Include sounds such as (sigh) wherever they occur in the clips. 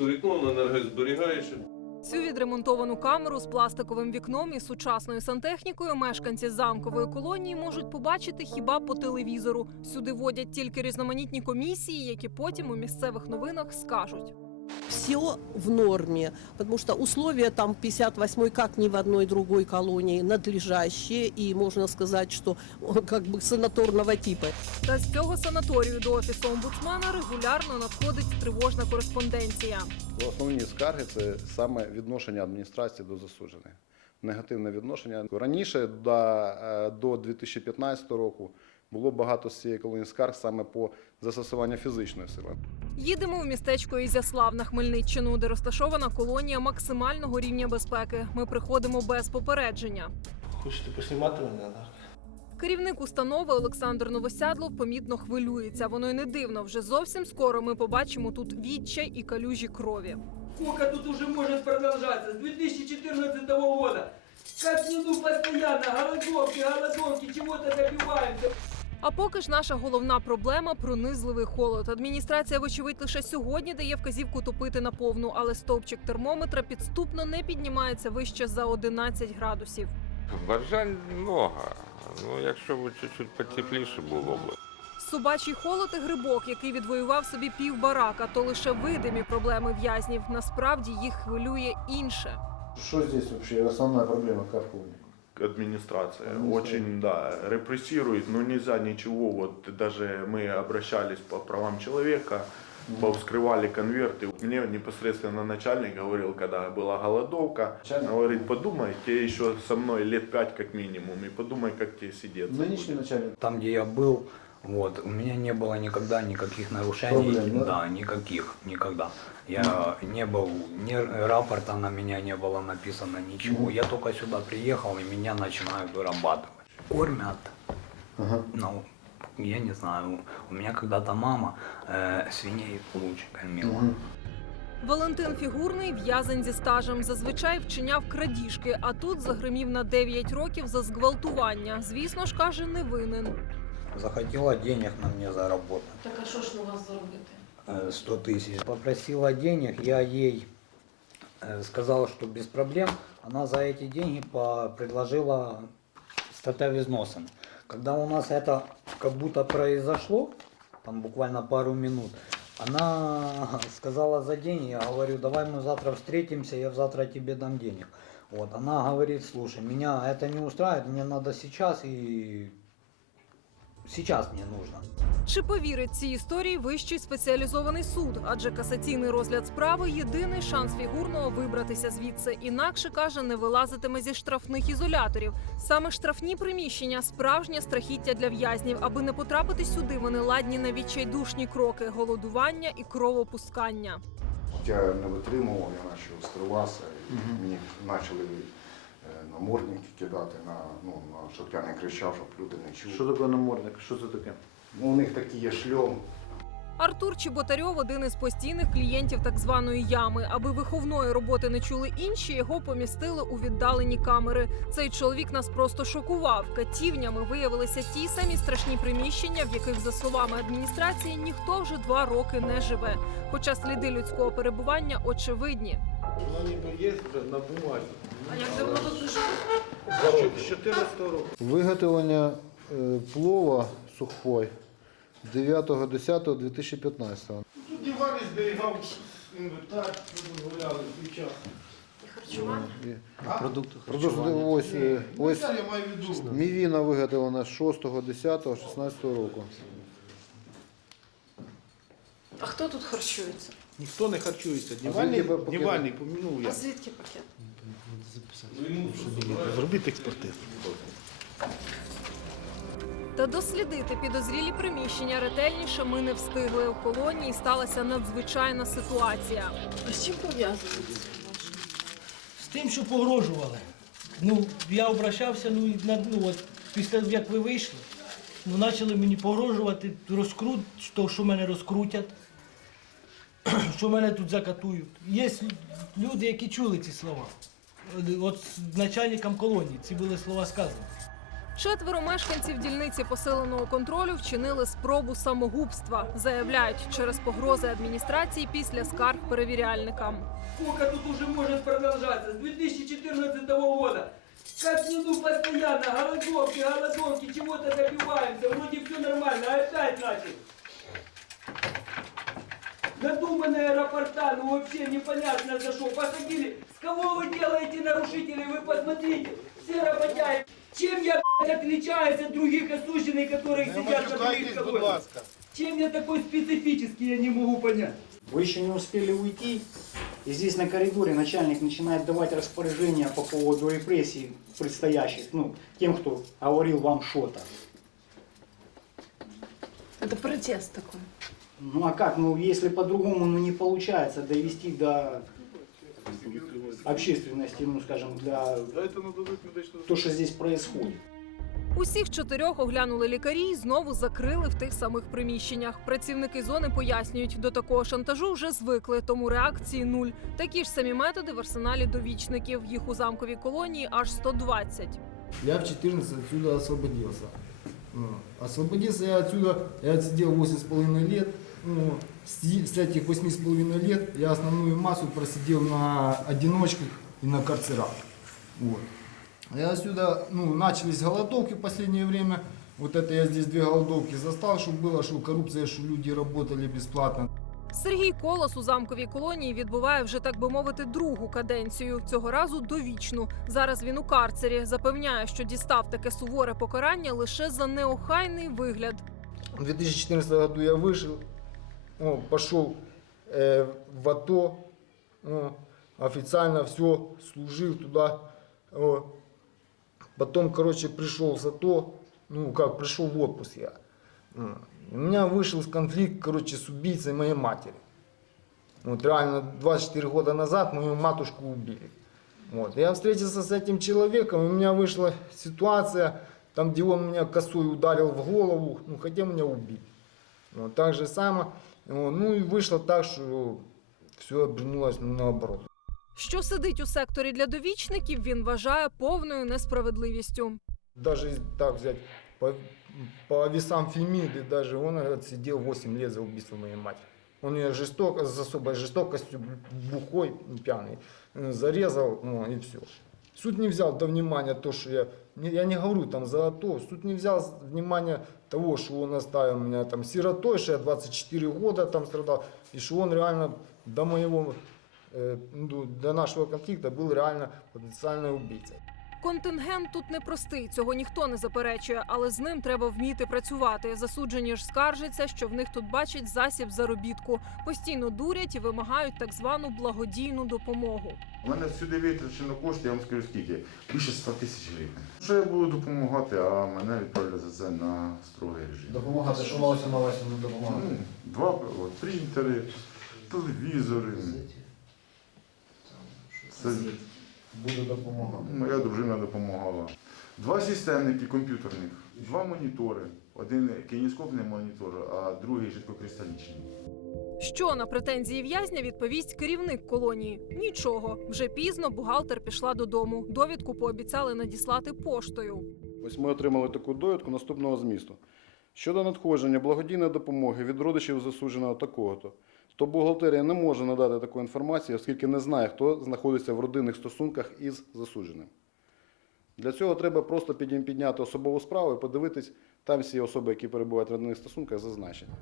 ласка, вікно енергозберігаюче. Цю відремонтовану камеру з пластиковим вікном і сучасною сантехнікою мешканці замкової колонії можуть побачити хіба по телевізору. Сюди водять тільки різноманітні комісії, які потім у місцевих новинах скажуть. Все в норме, потому что условия там 58 как ни в одной другой колонии надлежащие, и можно сказать, что как бы санаторного типа. Та з цього санаторію до офісу омбудсмена регулярно надходить тривожна кореспонденція. Основні скарги це саме відношення адміністрації до засуджених. Негативне відношення. Раніше до, е, до 2015 року було багато з цієї колонії скарг саме по застосуванню фізичної сили. Їдемо в містечко Ізяслав на Хмельниччину, де розташована колонія максимального рівня безпеки. Ми приходимо без попередження. Хочете поснімати мене, так? Керівник установи Олександр Новосядлов помітно хвилюється. Воно й не дивно. Вже зовсім скоро ми побачимо тут відчай і калюжі крові. Сколько тут уже может продолжаться? С 2014 года. Как не ну постоянно, голодовки, голодовки, чего-то добиваемся. А поки ж наша головна проблема пронизливий холод. Адміністрація, вочевидь, лише сьогодні дає вказівку топити на повну, але стовпчик термометра підступно не піднімається вище за 11 градусів. Бажань много. Ну, якщо б чуть-чуть потепліше було б. Собачий холод і грибок, який відвоював собі пів барака, то лише видимі проблеми в'язнів. Насправді їх хвилює інше. Что здесь вообще основная проблема Карповни? администрация. Администрация. Очень, да, репрессирует, но нельзя ничего. Вот даже мы обращались по правам человека, повскрывали конверты. Мне непосредственно начальник говорил, когда была голодовка, Начальник? говорит, подумай, тебе еще со мной лет пять как минимум, и подумай, как тебе сидеться. Нынешний начальник. Там, где я был, вот, у меня не было никогда никаких нарушений. Проблем, да? да? никаких, никогда. Я не был, ни рапорта на меня не было написано, ничего. Я только сюда приехал, и меня начинают вырабатывать. Кормят, Ага. ну, я не знаю, у меня когда-то мама э, свиней лучше кормила. Мгм. Валентин Фігурний в'язень зі стажем зазвичай вчиняв крадіжки, а тут загримів на 9 років за зґвалтування. Звісно ж, каже, не винен. Захотела денег на мне заработать. Так а що ж на вас заробити? э, 100 тысяч. Попросила денег, я ей э, сказал, что без проблем. Она за эти деньги предложила статья взносом. Когда у нас это как будто произошло, там буквально пару минут, она сказала за деньги, я говорю, давай мы завтра встретимся, я завтра тебе дам денег. Вот, она говорит, слушай, меня это не устраивает, мне надо сейчас и сейчас мне нужно. Чи повірить цій історії вищий спеціалізований суд? Адже касаційний розгляд справи єдиний шанс фігурного вибратися звідси. Інакше каже, не вилазитиме зі штрафних ізоляторів. Саме штрафні приміщення справжнє страхіття для в'язнів. Аби не потрапити сюди, вони ладні на відчайдушні кроки голодування і кровопускання. Я не витримував, я почав скриватися, і мені почали намордники кидати на, ну, на щоб я не кричав, щоб люди не чули. Що таке намордник? Що це таке? Ну, у них такий є шльом. Артур Чеботарьов один із постійних клієнтів так званої ями. Аби виховної роботи не чули інші, його помістили у віддалені камери. Цей чоловік нас просто шокував. Катівнями виявилися ті самі страшні приміщення, в яких, за словами адміністрації, ніхто вже два роки не живе. Хоча сліди людського перебування очевидні. Воно ніби є вже на бумазі. А як давно тут лежав? З 14 року. Виготовлення е, плова сухпой 9.10.2015. Тут дивані зберігав інвентар, дозволяли в той час. Продукти ось, е, ось в виду. мівіна виготовлена 6.10.16 року. А хто тут харчується? Ніхто не харчується. Дивальний, ви помінув я. звідки пакет? Зробіть експертизу. Та дослідити підозрілі приміщення ретельніше ми не встигли. У колонії сталася надзвичайна ситуація. А з чим пов'язується? З тим, що погрожували. Ну, я обращався, ну, і на, ну от, після як ви вийшли, ну, почали мені погрожувати, розкрут, що, що мене розкрутять, (clears throat) що мене тут закатують. Є люди, які чули ці слова. От з начальником колонії ці були слова сказані. Четверо мешканців дільниці посиленого контролю вчинили спробу самогубства. Заявляють через погрози адміністрації після скарг перевіряльникам. Сколько тут уже может продолжаться? С 2014 года. Как не ну постоянно, голодовки, голодовки, чего-то добиваемся, вроде все нормально, а опять начали. Надуманные рапорта, ну вообще непонятно за что. Посадили, с кого вы делаете нарушителей, вы посмотрите, все работяги. Чем я, блядь, отличаюсь от других осужденных, которые Не сидят на других будь ласка. Чем я такой специфический, я не могу понять. Вы еще не успели уйти, и здесь на коридоре начальник начинает давать распоряжения по поводу репрессий предстоящих, ну, тем, кто говорил вам что-то. Это протест такой. Ну а как, ну если по-другому ну, не получается довести до общественности, ну скажем, для то, что здесь происходит. Усіх чотирьох оглянули лікарі і знову закрили в тих самих приміщеннях. Працівники зони пояснюють, до такого шантажу вже звикли, тому реакції нуль. Такі ж самі методи в арсеналі довічників. Їх у замковій колонії аж 120. Я в 14 отсюда освободился. Ну, Освободился я отсюда, я отсидел 8,5 лет Ну, с с этих 8,5 лет я основную массу просидел на одиночках и на карцерах. Вот. Я отсюда, ну, начались голодовки в последнее время. Вот это я здесь две голодовки застал, чтобы было, что коррупция, что люди работали бесплатно. Сергій Колос у замковій колонії відбуває вже так би мовити другу каденцію. Цього разу довічну. Зараз він у карцері. Запевняє, що дістав таке суворе покарання лише за неохайний вигляд. В 2014 году я вышел, о, пошел э, в АТО, о, официально все, служил туда. о. Потом, короче, пришел с АТО, ну как, пришел в отпуск я. М. У меня вышел конфликт, короче, с убийцей моей матери. Вот реально 24 года назад мою матушку убили. Вот. Я встретился с этим человеком, и у меня вышла ситуация, там, где он меня косой ударил в голову, ну, хотел меня убить. Вот, так же само. Вот, ну и вышло так, что все обернулось наоборот. Що сидить у секторі для довічників, він вважає повною несправедливістю. Даже если так взять по, по весам Фемиды, даже он отсидел 8 лет за убийство моей матери. Он ее жестоко, с особой жестокостью, бухой, пьяный, э, зарезал, ну, и все. Суд не взял до внимания то, что я, не- я не говорю там за АТО, суд не взял внимания того, что он оставил меня там сиротой, что я 24 года там страдал, и что он реально до моего, э, ну, до нашего конфликта был реально потенциальный убийцей. Контингент тут непростий, цього ніхто не заперечує, але з ним треба вміти працювати. Засуджені ж скаржаться, що в них тут бачать засіб заробітку, постійно дурять і вимагають так звану благодійну допомогу. У мене сюди витрачено кошти, я вам скажу скільки, більше 100 тисяч гривень. Що я буду допомагати, а мене відправлять за це на строгий режим. Допомагати, що малося на вас не допомагати. Ну, два от, принтери, телевізори. Це Буде допомагати. моя дружина допомагала. Два системники комп'ютерних, два монітори. Один кініскопний монітор, а другий жидкокристалічний. Що на претензії в'язня відповість керівник колонії? Нічого. Вже пізно бухгалтер пішла додому. Довідку пообіцяли надіслати поштою. Ось ми отримали таку довідку наступного змісту. Щодо надходження благодійної допомоги від родичів засудженого такого-то, то бухгалтерія не може надати таку інформацію, оскільки не знає, хто знаходиться в родинних стосунках із засудженим. Для цього треба просто підняти особову справу і подивитись, там всі особи, які перебувають в родинних стосунках, зазначені.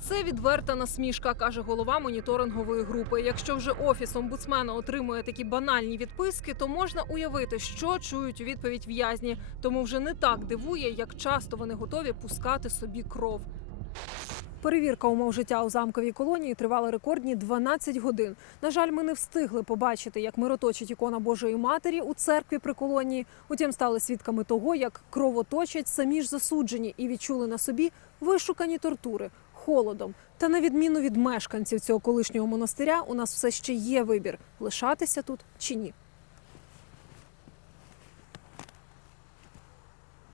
Це відверта насмішка, каже голова моніторингової групи. Якщо вже офіс омбудсмена отримує такі банальні відписки, то можна уявити, що чують у відповідь в'язні. Тому вже не так дивує, як часто вони готові пускати собі кров. Перевірка умов життя у замковій колонії тривала рекордні 12 годин. На жаль, ми не встигли побачити, як мироточить ікона Божої Матері у церкві при колонії. Утім, стали свідками того, як кровоточать самі ж засуджені і відчули на собі вишукані тортури холодом. Та на відміну від мешканців цього колишнього монастиря, у нас все ще є вибір лишатися тут чи ні.